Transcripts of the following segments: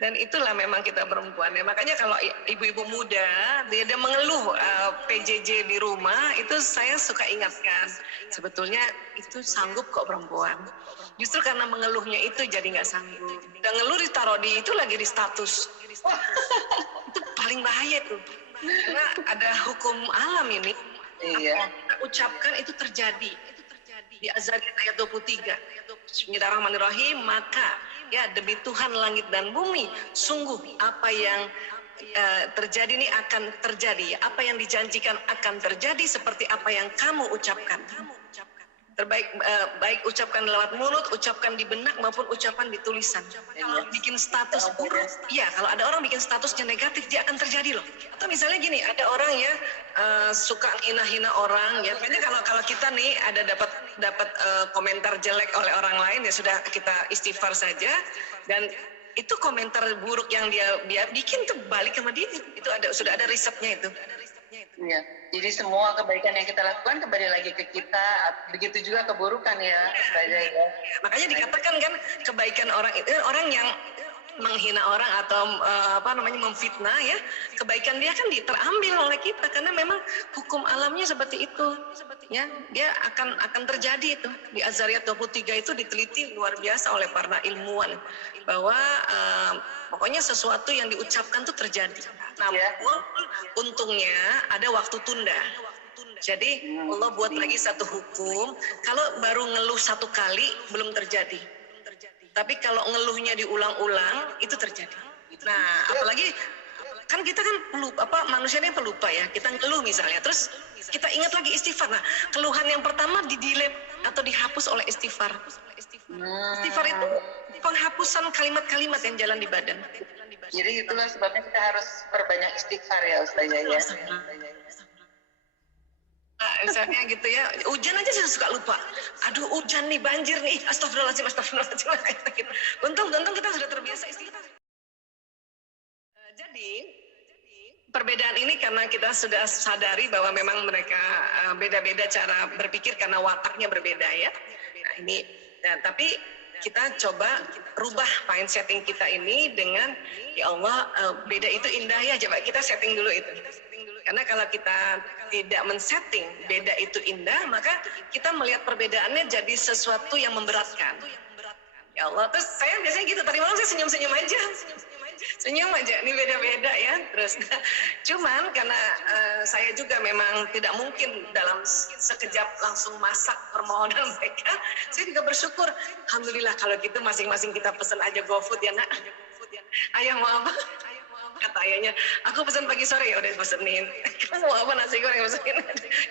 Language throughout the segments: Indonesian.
Dan itulah memang kita perempuan ya. Makanya kalau ibu-ibu muda dia mengeluh PJJ di rumah, itu saya suka ingatkan sebetulnya itu sanggup kok perempuan. Justru karena mengeluhnya itu jadi nggak sanggup. Dan ngeluh ditaruh di itu lagi di status. Itu paling bahaya tuh. Karena ada hukum alam ini. Apa yang kita ucapkan itu terjadi. Di Az-Zariyat ayat 23. Bismillahirrahmanirrahim. Maka ya demi Tuhan langit dan bumi, sungguh apa yang terjadi ini akan terjadi. Apa yang dijanjikan akan terjadi seperti apa yang kamu ucapkan. Terbaik baik ucapkan lewat mulut, ucapkan di benak maupun ucapan di tulisan. Kalau bikin status buruk, ya kalau ada orang bikin statusnya negatif, dia akan terjadi loh. Atau misalnya gini, ada orang ya suka hina-hina orang ya. Makanya kalau kita nih ada dapat komentar jelek oleh orang lain, ya sudah kita istighfar saja. Dan itu komentar buruk yang dia bikin tuh balik sama dia. Itu sudah ada risetnya itu. Ya, jadi semua kebaikan yang kita lakukan kembali lagi ke kita, begitu juga keburukan ya. Makanya dikatakan kan kebaikan orang itu orang yang menghina orang atau memfitnah ya, kebaikan dia kan terambil oleh kita karena memang hukum alamnya seperti itu ya, dia akan terjadi itu. Di Az-Zariyat 23 itu diteliti luar biasa oleh para ilmuwan bahwa pokoknya sesuatu yang diucapkan itu terjadi. Namun untungnya ada waktu tunda. Jadi Allah buat lagi satu hukum, kalau baru ngeluh satu kali belum terjadi. Tapi kalau ngeluhnya diulang-ulang itu terjadi. Nah, apalagi kan kita kan manusia ini pelupa ya. Kita ngeluh misalnya, terus kita ingat lagi istighfar. Nah, keluhan yang pertama di-delete atau dihapus oleh istighfar. Istighfar itu penghapusan kalimat-kalimat yang jalan di badan. Jadi itulah sebabnya kita harus perbanyak istighfar ya Ustazah ya. Nah, misalnya gitu ya, hujan aja saya suka lupa. Aduh hujan nih, banjir nih, astagfirullahaladzim. Untung kita sudah terbiasa istighfar. Jadi perbedaan ini karena kita sudah sadari bahwa memang mereka beda-beda cara berpikir karena wataknya berbeda ya. Nah ini, tapi kita coba rubah mindsetting kita ini dengan ya Allah, beda itu indah ya. Coba kita setting dulu itu. Karena kalau kita tidak men-setting beda itu indah, maka kita melihat perbedaannya jadi sesuatu yang memberatkan. Ya Allah, terus saya biasanya gitu, tadi malam saya senyum-senyum aja. Senyum aja, ini beda-beda ya. Terus cuman karena saya juga memang tidak mungkin dalam sekejap langsung masak permohonan mereka, saya juga bersyukur. Alhamdulillah kalau gitu masing-masing kita pesan aja GoFood ya nak. Ayah mau apa? Kata ayahnya, aku pesan pagi sore, ya udah pesenin. Kamu mau apa, nasi goreng, pesenin.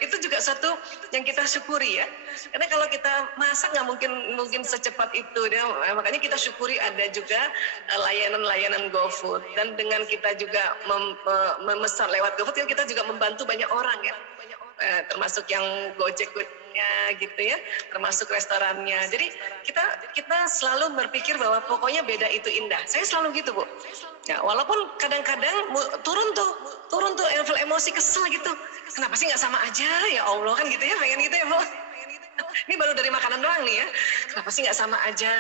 Itu juga satu yang kita syukuri ya. Karena kalau kita masak nggak mungkin secepat itu. Makanya kita syukuri ada juga layanan-layanan GoFood. Dan dengan kita juga memesan lewat GoFood, kita juga membantu banyak orang ya. Termasuk yang Gojek-Gojeknya gitu ya, termasuk restorannya. Jadi kita selalu berpikir bahwa pokoknya beda itu indah. Saya selalu gitu Bu. Ya, walaupun kadang-kadang turun tuh level emosi, kesel gitu. Kenapa sih nggak sama aja ya Allah, kan gitu ya, pengen gitu ya Bu. Ini baru dari makanan doang nih ya. Kenapa sih nggak sama aja?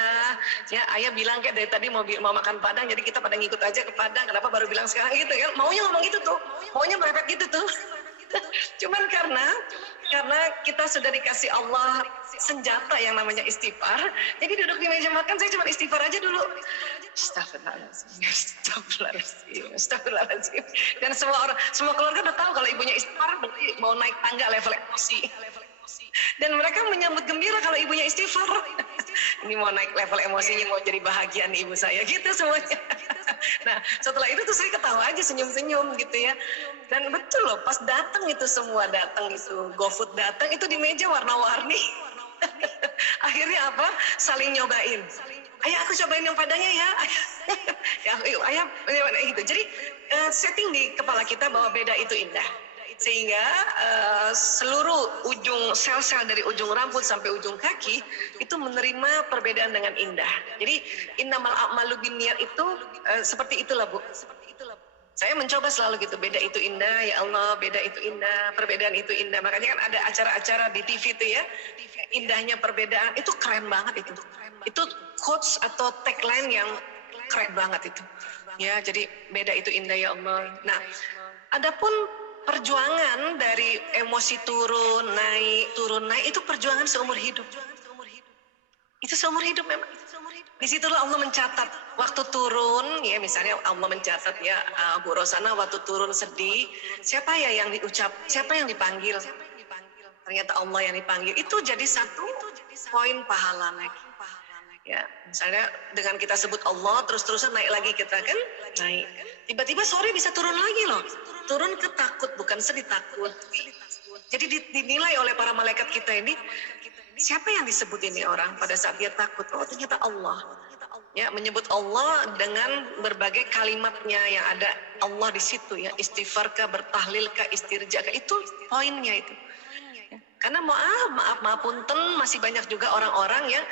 Ya ayah bilang kayak dari tadi mau makan Padang, jadi kita pada ngikut aja ke Padang. Kenapa baru bilang sekarang gitu kan? Maunya ngomong gitu tuh, maunya merepet gitu tuh. Cuman karena kita sudah dikasih Allah senjata yang namanya istighfar, jadi duduk di meja makan saya cuma istighfar aja dulu. Astagfirullahaladzim. Dan semua keluarga udah tahu kalau ibunya istighfar mau naik tangga level emosi. Dan mereka menyambut gembira kalau ibunya istighfar. Ini mau naik level emosinya, mau jadi bahagia nih ibu saya, gitu semuanya. Nah setelah itu tuh saya ketawa aja, senyum-senyum gitu ya. Dan betul loh, pas datang itu semua datang itu GoFood datang itu di meja warna-warni. Akhirnya apa? Saling nyobain. Ayah aku cobain yang Padangnya ya. Ayah gitu. Jadi setting di kepala kita bahwa beda itu indah. Sehingga seluruh ujung sel-sel dari ujung rambut sampai ujung kaki itu menerima perbedaan dengan indah. Jadi innamal a'malu binniyat itu seperti itulah Bu. Saya mencoba selalu gitu, beda itu indah ya Allah, beda itu indah, perbedaan itu indah. Makanya kan ada acara-acara di TV itu ya, indahnya perbedaan itu keren banget itu. Itu quotes atau tagline yang keren banget itu. Ya, jadi beda itu indah ya Allah. Nah, adapun perjuangan dari emosi turun naik itu perjuangan seumur hidup. Itu seumur hidup memang. Disitulah Allah mencatat waktu turun, ya misalnya Allah mencatat ya Bu Rosana waktu turun sedih, siapa ya yang siapa yang dipanggil? Ternyata Allah yang dipanggil. Itu jadi satu poin pahala lagi. Ya, misalnya dengan kita sebut Allah terus-terusan naik lagi kita kan naik. Tiba-tiba sore bisa turun lagi loh. Turun ke takut bukan sedih, takut. Jadi dinilai oleh para malaikat kita ini, siapa yang disebut ini orang pada saat dia takut? Oh ternyata Allah. Ya, menyebut Allah dengan berbagai kalimatnya yang ada Allah di situ ya. Istighfarkah, bertahlilkah, istirjakah, itu poinnya itu. Karena maaf punten, masih banyak juga orang-orang yang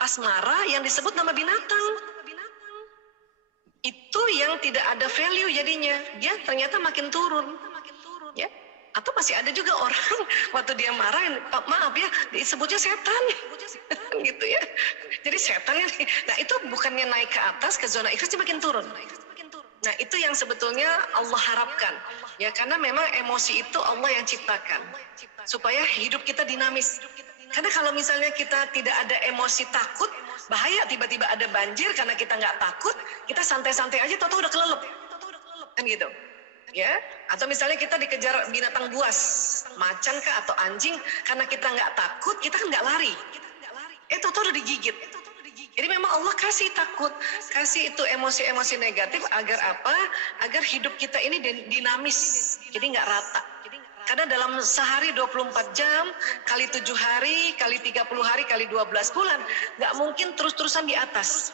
pas marah yang disebut nama binatang. Itu yang tidak ada value jadinya. Dia ternyata makin turun. Ya. Atau masih ada juga orang waktu dia marah, maaf ya, disebutnya setan. Gitu ya. Jadi setan ya. Nah, itu bukannya naik ke atas ke zona ikhlas, dia makin turun. Nah, itu yang sebetulnya Allah harapkan. Ya, karena memang emosi itu Allah yang ciptakan. Supaya hidup kita dinamis. Karena kalau misalnya kita tidak ada emosi takut, bahaya tiba-tiba ada banjir karena kita nggak takut, kita santai-santai aja, tahu-tahu udah kelelep. Kan gitu. Ya, atau misalnya kita dikejar binatang buas, macan kah atau anjing, karena kita nggak takut, kita kan nggak lari. Tahu-tahu udah digigit. Jadi memang Allah kasih takut, kasih itu emosi-emosi negatif agar apa? Agar hidup kita ini dinamis, jadi nggak rata. Karena dalam sehari 24 jam, kali 7 hari, kali 30 hari, kali 12 bulan, nggak mungkin terus-terusan di atas.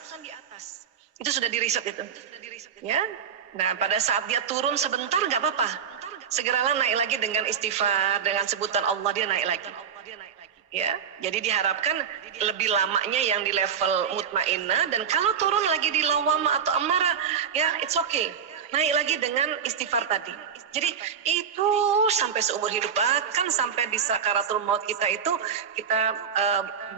Itu sudah diriset itu. Ya. Nah, pada saat dia turun sebentar nggak apa-apa. Segeralah naik lagi dengan istighfar, dengan sebutan Allah, dia naik lagi. Ya, jadi diharapkan lebih lamanya yang di level mutmainnah, dan kalau turun lagi di lawama atau amarah, ya it's okay. Naik lagi dengan istighfar tadi. Jadi itu sampai seumur hidup, bahkan sampai di sakaratul maut kita itu kita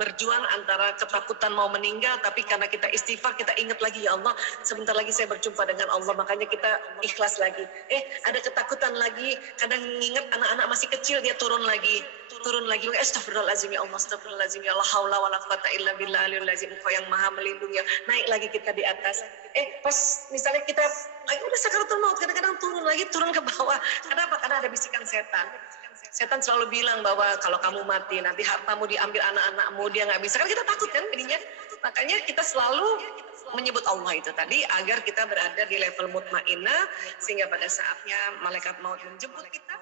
berjuang antara ketakutan mau meninggal, tapi karena kita istighfar, kita ingat lagi, ya Allah sebentar lagi saya berjumpa dengan Allah, makanya kita ikhlas lagi. Ada ketakutan lagi, kadang ingat anak-anak masih kecil, dia turun lagi. Astagfirullahaladzim ya Allah, astagfirullahaladzim ya Allah, haula wala quwata illa billahil azim, Engkau yang maha melindungi. Naik lagi kita di atas. Pas misalnya kita udah sakaratul maut, kadang-kadang turun ke bawah. Kenapa? Karena ada bisikan setan. Setan selalu bilang bahwa kalau kamu mati nanti hartamu diambil anak-anakmu, dia nggak bisa. Kan kita takut kan jadinya. Makanya kita selalu menyebut Allah itu tadi agar kita berada di level mutmainnah, sehingga pada saatnya malaikat maut menjemput kita,